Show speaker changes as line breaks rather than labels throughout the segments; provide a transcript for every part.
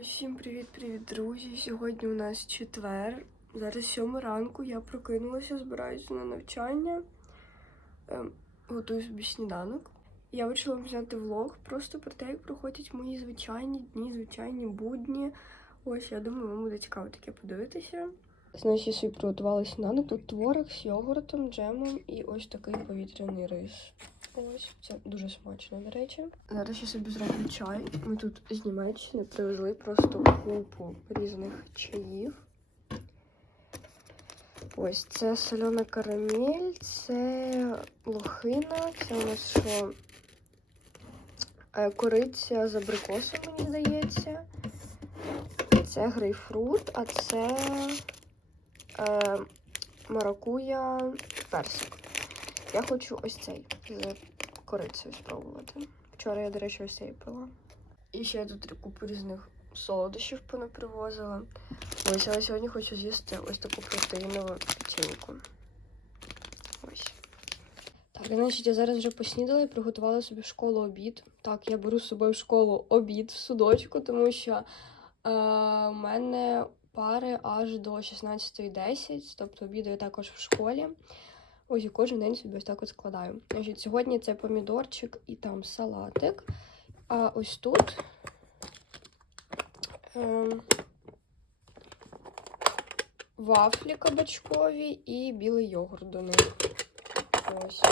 Усім привіт-привіт, друзі! Сьогодні у нас четвер. Зараз сьома ранку. Я прокинулася, збираюся на навчання. Ем, готую собі сніданок. Я вирішила вам зняти влог просто про те, як проходять мої звичайні дні, звичайні будні. Ось, я думаю, вам буде цікаво таке подивитися. Значить, я собі приготувала сніданок. Тут творог з йогуртом, джемом і ось такий повітряний рис. Ось, це дуже смачно, до речі. Зараз я собі зроблю чай. Ми тут з Німеччини привезли просто купу різних чаїв. Ось це солена карамель, це лохина, це у нас що Е, кориця з абрикосом, мені здається. Це грейпфрут, а це е, маракуя персик. Я хочу ось цей з корицею спробувати. Вчора я, до речі, ось цей пила. І ще я тут купу різних солодощів понапривозила. Ось, але сьогодні хочу з'їсти ось таку протеїнову печеньку. Ось. Так, значить, я зараз вже поснідала і приготувала собі в школу обід. Так, я беру з собою в школу обід в судочку, тому що е, у мене пари аж до 16.10, тобто обідаю також в школі. Ось і кожен день собі ось так от складаю. Значить, сьогодні це помідорчик і там салатик. А ось тут е, вафлі кабачкові і білий йогурт до них. Ось.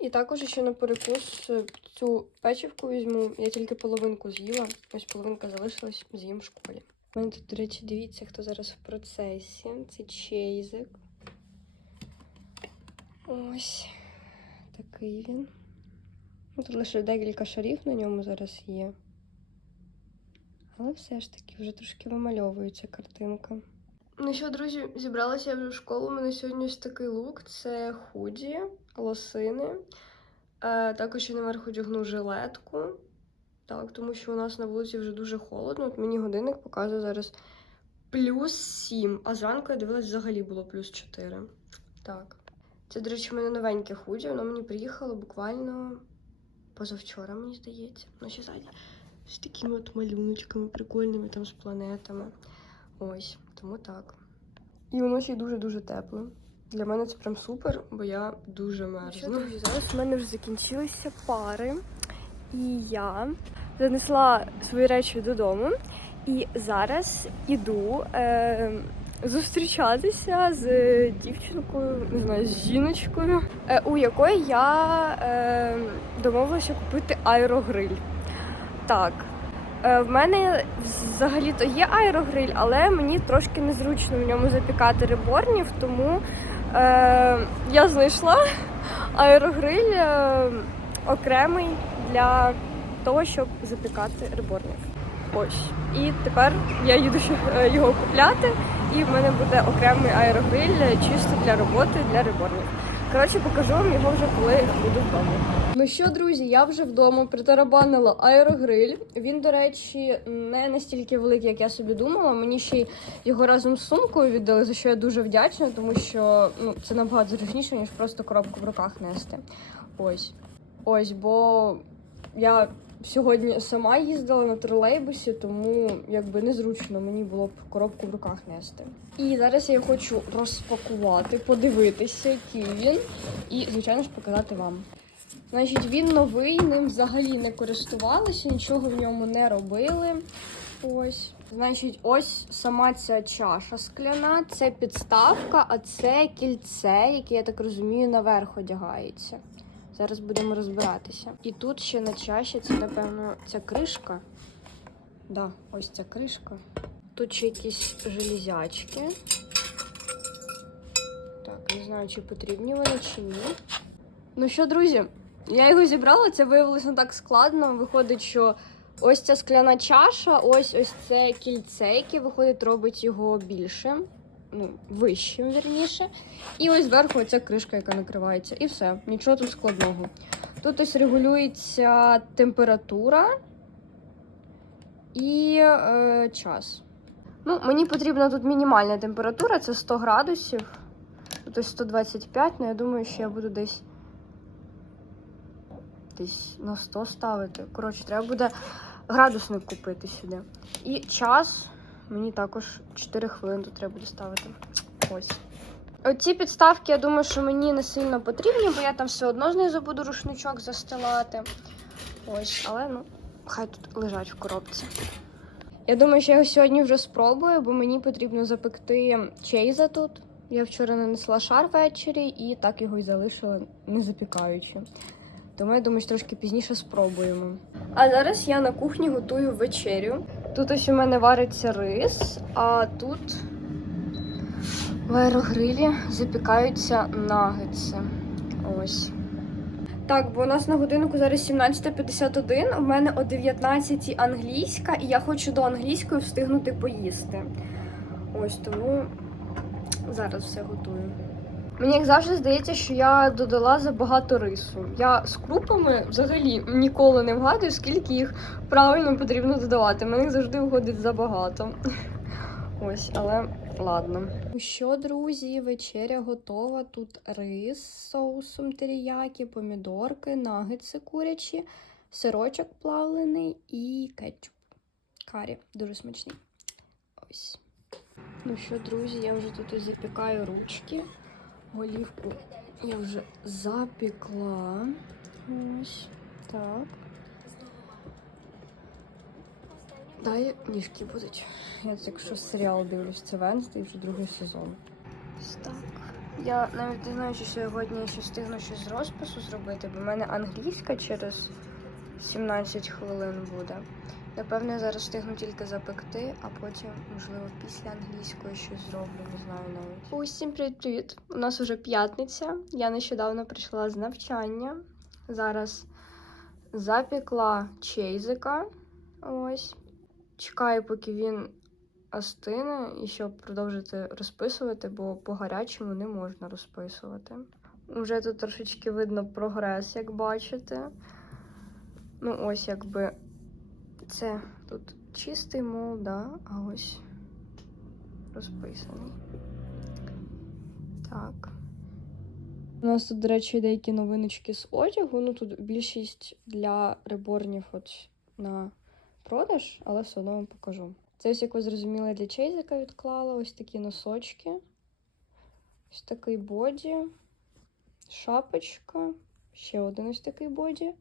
І також ще на перекус е, цю печивку візьму. Я тільки половинку з'їла. Ось половинка залишилась, з'їм в школі. У мене тут, до речі, дивіться, хто зараз в процесі. Це чейзик. Ось такий він. Ну, Тут лише декілька шарів на ньому зараз є. Але все ж таки вже трошки вимальовується картинка. Ну що, друзі, зібралася я вже в школу. У мене сьогодні ось такий лук. Це худі, лосини. Е, також я наверх одягну жилетку. Так, тому що у нас на вулиці вже дуже холодно. От мені годинник показує зараз плюс 7, а зранку я дивилась, взагалі було плюс 4. Так. Це, до речі, в мене новеньке худі, воно мені приїхало буквально позавчора, мені здається. Ну, ще ззаді. З такими от малюночками прикольними там з планетами. Ось, тому так. І воно ще й дуже-дуже тепле. Для мене це прям супер, бо я дуже мерзну. Що, друзі, зараз у мене вже закінчилися пари, і я занесла свої речі додому. І зараз іду е, зустрічатися з дівчинкою, не знаю, з жіночкою, е, у якої я е, домовилася купити аерогриль. Так, Е, В мене взагалі-то є аерогриль, але мені трошки незручно в ньому запікати реборнів, тому е, я знайшла аерогриль е, окремий для того, щоб запікати реборнів. Ось. І тепер я їду е, його купляти, і в мене буде окремий аерогриль чисто для роботи для реборнів. Коротше, покажу вам його вже коли буду вдома. Ну що, друзі, я вже вдома притарабанила аерогриль. Він, до речі, не настільки великий, як я собі думала. Мені ще його разом з сумкою віддали, за що я дуже вдячна, тому що ну, це набагато зручніше, ніж просто коробку в руках нести. Ось. Ось, бо я сьогодні сама їздила на тролейбусі, тому якби незручно мені було б коробку в руках нести. І зараз я хочу розпакувати, подивитися, який він, і, звичайно ж, показати вам. Значить, він новий, ним взагалі не користувалися, нічого в ньому не робили. Ось. Значить, ось сама ця чаша скляна, це підставка, а це кільце, яке, я так розумію, наверх одягається. Зараз будемо розбиратися. І тут ще на чаші це, напевно, ця кришка. Да, ось ця кришка. Тут ще якісь железячки. Так, не знаю, чи потрібні вони, чи ні. Ну що, друзі, я його зібрала, це виявилося не так складно. Виходить, що ось ця скляна чаша, ось ось це кільце, яке виходить, робить його більшим, ну, вищим, вірніше. І ось зверху ця кришка, яка накривається. І все, нічого тут складного. Тут ось регулюється температура і е, час. Ну, мені потрібна тут мінімальна температура, це 100 градусів. Тут ось 125, але я думаю, що я буду десь десь на 100 ставити. Коротше, треба буде градусник купити сюди. І час мені також 4 хвилини тут треба буде ставити. Ось. Оці підставки, я думаю, що мені не сильно потрібні, бо я там все одно знизу буду рушничок застилати. Ось, але ну, хай тут лежать в коробці. Я думаю, що я його сьогодні вже спробую, бо мені потрібно запекти чейза тут. Я вчора нанесла шар ввечері і так його й залишила, не запікаючи. Тому я думаю, що трошки пізніше спробуємо. А зараз я на кухні готую вечерю. Тут ось у мене вариться рис, а тут в аерогрилі запікаються нагетси. Ось. Так, бо у нас на годиннику зараз 17.51, у мене о 19 англійська, і я хочу до англійської встигнути поїсти. Ось тому зараз все готую. Мені як завжди здається, що я додала забагато рису. Я з крупами взагалі ніколи не вгадую, скільки їх правильно потрібно додавати. Мені завжди виходить забагато. Ось, але ладно. Що, друзі, вечеря готова. Тут рис з соусом теріякі, помідорки, нагетси курячі, сирочок плавлений і кетчуп. Карі, дуже смачний. Ось. Ну що, друзі, я вже тут запікаю ручки. Голівку я вже запекла. Ось так. Далі ніжки будуть. Я так що серіал дивлюсь, це Венсдей, вже другий сезон. Так. Я навіть не знаю, чи сьогодні я ще встигну щось з розпису зробити, бо в мене англійська через 17 хвилин буде. Напевно, я зараз встигну тільки запекти, а потім, можливо, після англійської щось зроблю, не знаю навіть. Усім привіт-привіт! У нас вже п'ятниця. Я нещодавно прийшла з навчання. Зараз запікла чейзика. Ось. Чекаю, поки він остине, і щоб продовжити розписувати, бо по гарячому не можна розписувати. Уже тут трошечки видно прогрес, як бачите. Ну, ось якби це тут чистий мол, да, а ось розписаний. Так. У нас тут, до речі, деякі новиночки з одягу. Ну тут більшість для реборнів от на продаж, але все одно вам покажу. Це ось, як ви зрозуміли, для чейзика відклала. Ось такі носочки. Ось такий боді, шапочка, ще один ось такий боді.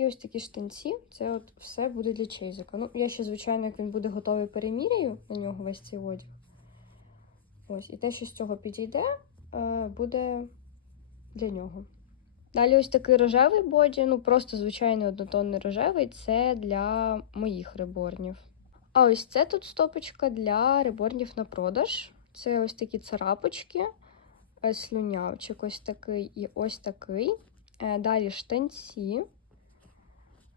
І ось такі штанці. Це от все буде для чейзика. Ну, я ще, звичайно, як він буде готовий, переміряю на нього весь цей одяг. Ось, і те, що з цього підійде, е, буде для нього. Далі ось такий рожевий боді, ну просто звичайний однотонний рожевий це для моїх реборнів. А ось це тут стопочка для реборнів на продаж. Це ось такі царапочки, е, слюнявчик ось такий і ось такий. Е, Далі штанці.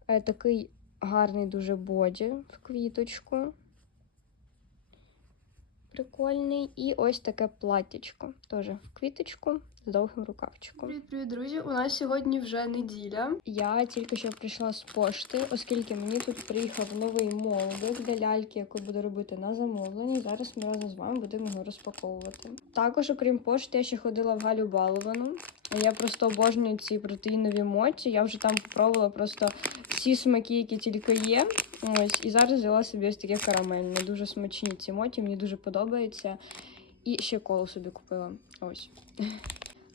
Е, Такий гарний дуже боді в квіточку. Прикольний. І ось таке платтячко. Теж в квіточку довгим рукавчиком. Привіт, привіт, друзі! У нас сьогодні вже неділя. Я тільки що прийшла з пошти, оскільки мені тут приїхав новий молдик для ляльки, яку буду робити на замовленні. Зараз ми разом з вами будемо його розпаковувати. Також, окрім пошти, я ще ходила в Галю Баловану. Я просто обожнюю ці протеїнові моті. Я вже там попробувала просто всі смаки, які тільки є. Ось, і зараз взяла собі ось таке карамельне. Дуже смачні ці моті, мені дуже подобається. І ще колу собі купила. Ось.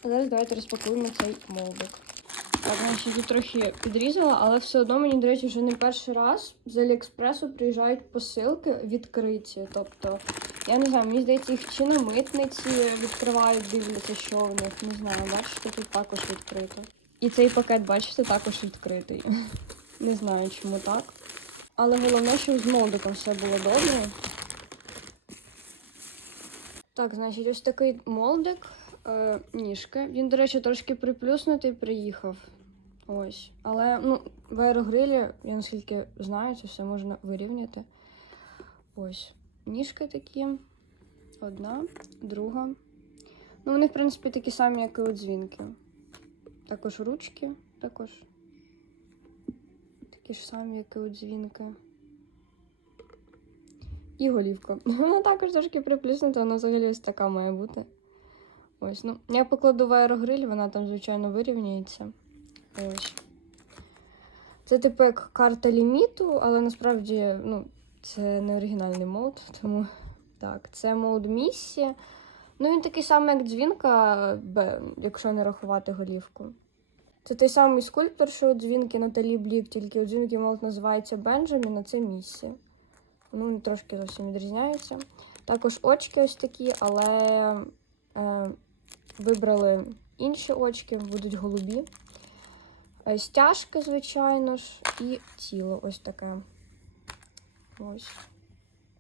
А зараз давайте розпакуємо цей молдик. Так, значить, тут трохи підрізала, але все одно мені, до речі, вже не перший раз з Аліекспресу приїжджають посилки відкриті. Тобто, я не знаю, мені здається, їх чи на митниці відкривають, дивляться, що у них. Не знаю, бачите, тут також відкрито. І цей пакет, бачите, також відкритий. Не знаю, чому так. Але головне, щоб з молдиком все було добре. Так, значить, ось такий молдик, е, ніжки. Він, до речі, трошки приплюснутий приїхав. Ось. Але ну, в аерогрилі, я наскільки знаю, це все можна вирівняти. Ось. Ніжки такі. Одна, друга. Ну, вони, в принципі, такі самі, як і у дзвінки. Також ручки, також. Такі ж самі, як і у дзвінки. І голівка. Вона також трошки приплюснута, вона взагалі ось така має бути. Ось, ну, я покладу в аерогриль, вона там, звичайно, вирівняється. Ось. Це типу як карта ліміту, але насправді ну, це не оригінальний мод, тому так, це мод місії. Ну, він такий самий, як дзвінка, якщо не рахувати голівку. Це той самий скульптор, що у дзвінки Наталі Блік, тільки у дзвінки молот називається Бенджамін, а це місія. Ну, вони трошки зовсім відрізняються. Також очки ось такі, але е, вибрали інші очки, будуть голубі. Е, Стяжки, звичайно ж, і тіло ось таке. Ось.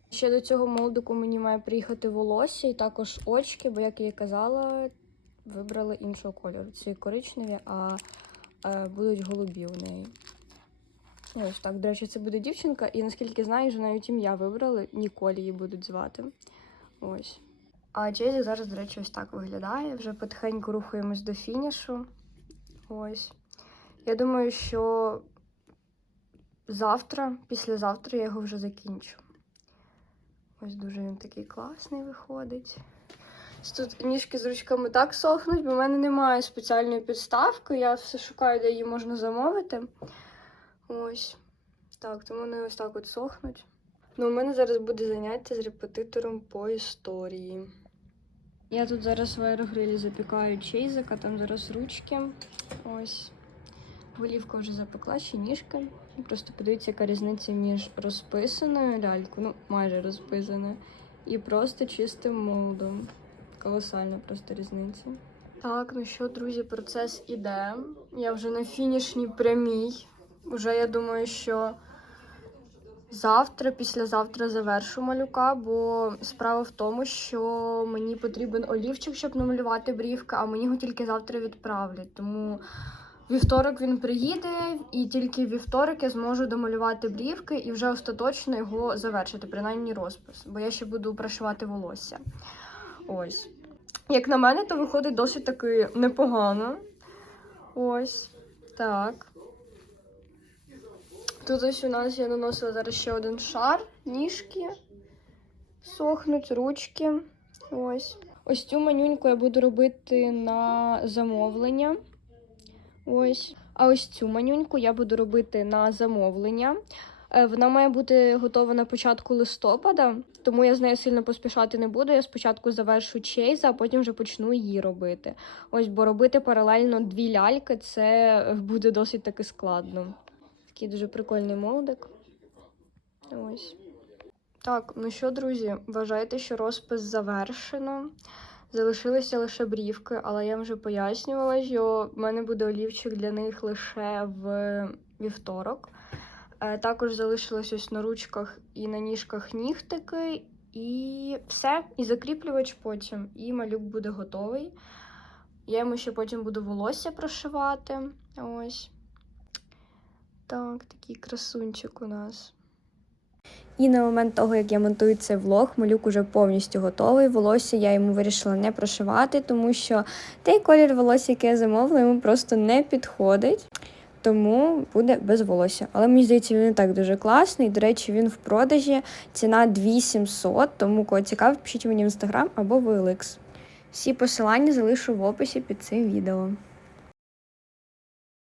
Ще до цього молдику мені має приїхати волосся і також очки, бо, як я і казала, вибрали іншого кольору. Ці коричневі, а е, будуть голубі у неї. Ось так. До речі, це буде дівчинка, і наскільки знаю, вже навіть ім'я вибрали. Ніколь її будуть звати. Ось. А Джейзі зараз, до речі, ось так виглядає. Вже потихеньку рухаємось до фінішу. Ось. Я думаю, що завтра, післязавтра я його вже закінчу. Ось дуже він такий класний виходить. Тут ніжки з ручками так сохнуть, бо в мене немає спеціальної підставки. Я все шукаю, де її можна замовити. Ось. Так, тому вони ось так от сохнуть. Ну, у мене зараз буде заняття з репетитором по історії. Я тут зараз в аерогрилі запікаю чейзика, там зараз ручки. Ось. Голівка вже запекла, ще ніжки. Просто подивіться, яка різниця між розписаною лялькою, ну майже розписаною, і просто чистим молдом. Колосальна просто різниця. Так, ну що, друзі, процес іде. Я вже на фінішній прямій. Уже я думаю, що завтра, післязавтра завершу малюка, бо справа в тому, що мені потрібен олівчик, щоб намалювати брівки, а мені його тільки завтра відправлять. Тому вівторок він приїде, і тільки вівторок я зможу домалювати брівки і вже остаточно його завершити, принаймні розпис, бо я ще буду пришивати волосся. Ось. Як на мене, то виходить досить таки непогано. Ось. Так. Тут ось у нас я наносила зараз ще один шар, ніжки сохнуть, ручки. Ось. Ось цю манюньку я буду робити на замовлення. Ось. А ось цю манюньку я буду робити на замовлення. Е, Вона має бути готова на початку листопада, тому я з нею сильно поспішати не буду. Я спочатку завершу чейз, а потім вже почну її робити. Ось, бо робити паралельно дві ляльки це буде досить таки складно. Такий дуже прикольний молдик. Ось. Так, ну що, друзі, вважайте, що розпис завершено. Залишилися лише брівки, але я вже пояснювала, що в мене буде олівчик для них лише в вівторок. Е, Також залишилось ось на ручках і на ніжках нігтики, і все. І закріплювач потім. І малюк буде готовий. Я йому ще потім буду волосся прошивати. Ось. Так, такий красунчик у нас. І на момент того, як я монтую цей влог, малюк уже повністю готовий. Волосся я йому вирішила не прошивати, тому що той колір волосся, який я замовила, йому просто не підходить. Тому буде без волосся. Але мені здається, він не так дуже класний. До речі, він в продажі. Ціна 2700, тому кого цікавить, пишіть мені в інстаграм або в OLX. Всі посилання залишу в описі під цим відео.